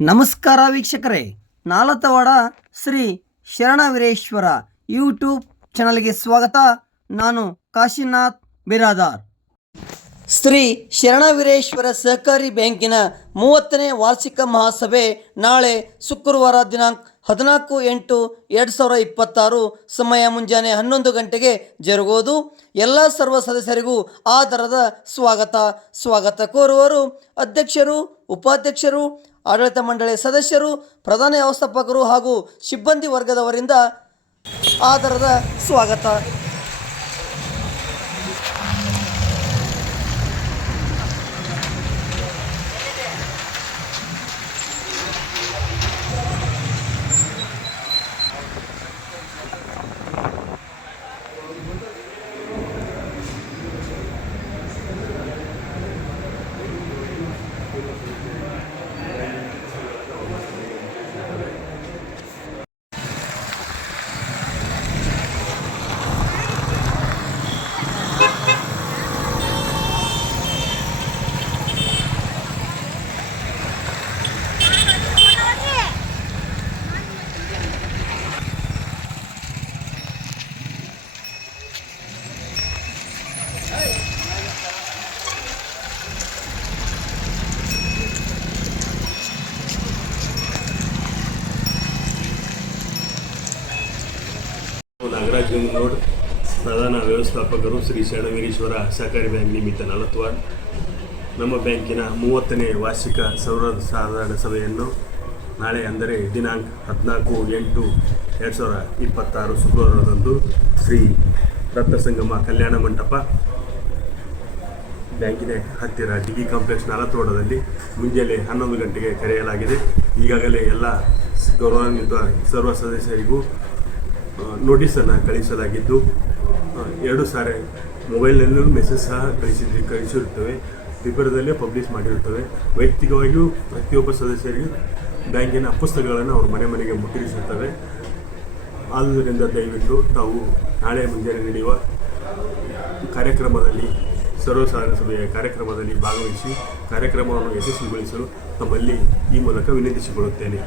ನಮಸ್ಕಾರ ವೀಕ್ಷಕರೇ, ನಾಲತವಾಡ ಶ್ರೀ ಶರಣವೀರೇಶ್ವರ ಯೂಟ್ಯೂಬ್ ಚಾನಲ್ಗೆ ಸ್ವಾಗತ. ನಾನು ಕಾಶಿನಾಥ್ ಬಿರಾದಾರ್. ಶ್ರೀ ಶರಣವೀರೇಶ್ವರ ಸಹಕಾರಿ ಬ್ಯಾಂಕಿನ 30ನೇ ವಾರ್ಷಿಕ ಮಹಾಸಭೆ ನಾಳೆ ಶುಕ್ರವಾರ ದಿನಾಂಕ 14/8/2026 ಸಮಯ ಮುಂಜಾನೆ 11 ಗಂಟೆಗೆ ಜರುಗುವುದು. ಎಲ್ಲ ಸರ್ವ ಸದಸ್ಯರಿಗೂ ಆದರದ ಸ್ವಾಗತ ಕೋರುವರು ಅಧ್ಯಕ್ಷರು, ಉಪಾಧ್ಯಕ್ಷರು, ಆಡಳಿತ ಮಂಡಳಿ ಸದಸ್ಯರು, ಪ್ರಧಾನ ವ್ಯವಸ್ಥಾಪಕರು ಹಾಗೂ ಸಿಬ್ಬಂದಿ ವರ್ಗದವರಿಂದ ಆದರದ ಸ್ವಾಗತ. ನಾಗರಾಜ್ ಗಂಗನೋಡ್, ಪ್ರಧಾನ ವ್ಯವಸ್ಥಾಪಕರು, ಶ್ರೀ ಶರಣವೀರೇಶ್ವರ ಸಹಕಾರಿ ಬ್ಯಾಂಕ್ ನಿಮಿತ್ತ ನಾಲತವಾಡ. ನಮ್ಮ ಬ್ಯಾಂಕಿನ 30ನೇ ವಾರ್ಷಿಕ ಸರ್ವಸಾಧಾರಣ ಸಭೆಯನ್ನು ನಾಳೆ ಅಂದರೆ ದಿನಾಂಕ 14/8/2026 ಶುಕ್ರವಾರದಂದು ಶ್ರೀ ರತ್ನಸಂಗಮ ಕಲ್ಯಾಣ ಮಂಟಪ, ಬ್ಯಾಂಕಿನ ಹತ್ತಿರ ಡಿಗಿ ಕಾಂಪ್ಲೆಕ್ಸ್ ನಾಲತವಾಡದಲ್ಲಿ ಮುಂಜಾನೆ 11 ಗಂಟೆಗೆ ಕರೆಯಲಾಗಿದೆ. ಈಗಾಗಲೇ ಎಲ್ಲ ಗೌರವಾನ್ವಿತ ಸರ್ವ ಸದಸ್ಯರಿಗೂ ನೋಟಿಸನ್ನು ಕಳಿಸಲಾಗಿದ್ದು 2 ಸಾರಿ ಮೊಬೈಲ್ನಲ್ಲೂ ಮೆಸೇಜ್ ಸಹ ಕಳಿಸಿರುತ್ತವೆ, ಪೇಪರ್ದಲ್ಲೇ ಪಬ್ಲಿಷ್ ಮಾಡಿರುತ್ತವೆ. ವೈಯಕ್ತಿಕವಾಗಿಯೂ ಪ್ರತಿಯೊಬ್ಬ ಸದಸ್ಯರಿಗೂ ಬ್ಯಾಂಕಿನ ಪುಸ್ತಕಗಳನ್ನು ಅವರು ಮನೆಗೆ ಮುಟ್ಟಿರಿಸುತ್ತವೆ. ಆದುದರಿಂದ ದಯವಿಟ್ಟು ತಾವು ನಾಳೆ ಮುಂಜಾನೆ ನಡೆಯುವ ಕಾರ್ಯಕ್ರಮದಲ್ಲಿ, ಸರ್ವಸಾಧಾರಣ ಸಭೆಯ ಕಾರ್ಯಕ್ರಮದಲ್ಲಿ ಭಾಗವಹಿಸಿ ಕಾರ್ಯಕ್ರಮವನ್ನು ಯಶಸ್ವಿಗೊಳಿಸಲು ತಮ್ಮಲ್ಲಿ ಈ ಮೂಲಕ ವಿನಂತಿಸಿಕೊಳ್ಳುತ್ತೇನೆ.